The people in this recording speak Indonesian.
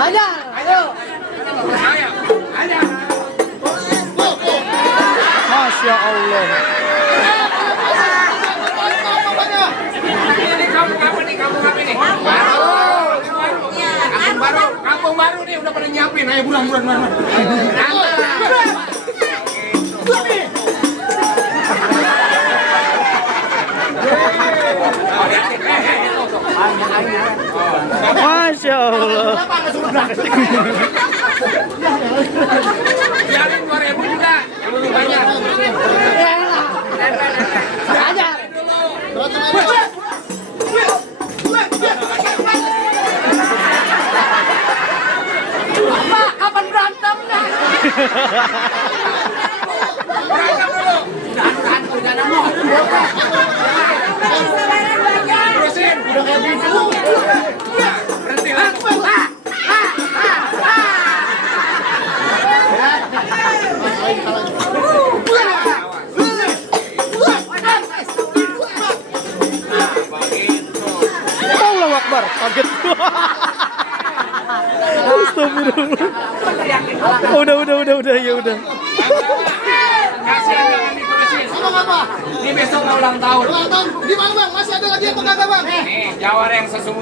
Aja, ayo. Masya Allah. Ini kampung apa nih? Kampung apa nih? Kampung baru nih udah pada nyiapin. Ayo buruan. Masya Allah. Biarin 2.000 juga. Yang lebih banyak. Aja. Pak, kapan berantemnya? Berantem dulu. Terusin. Udah kayak gitu. Berhenti lah. Allahu Akbar. Kaget. Astagfirullah. Udah, ya udah. Kasihan jangan diterusin. Apa? Ini besok ulang tahun. Ulang tahun. Di mana, Bang? Masih ada lagi apa kagak, Bang? Nih, jawara yang sesungguhnya.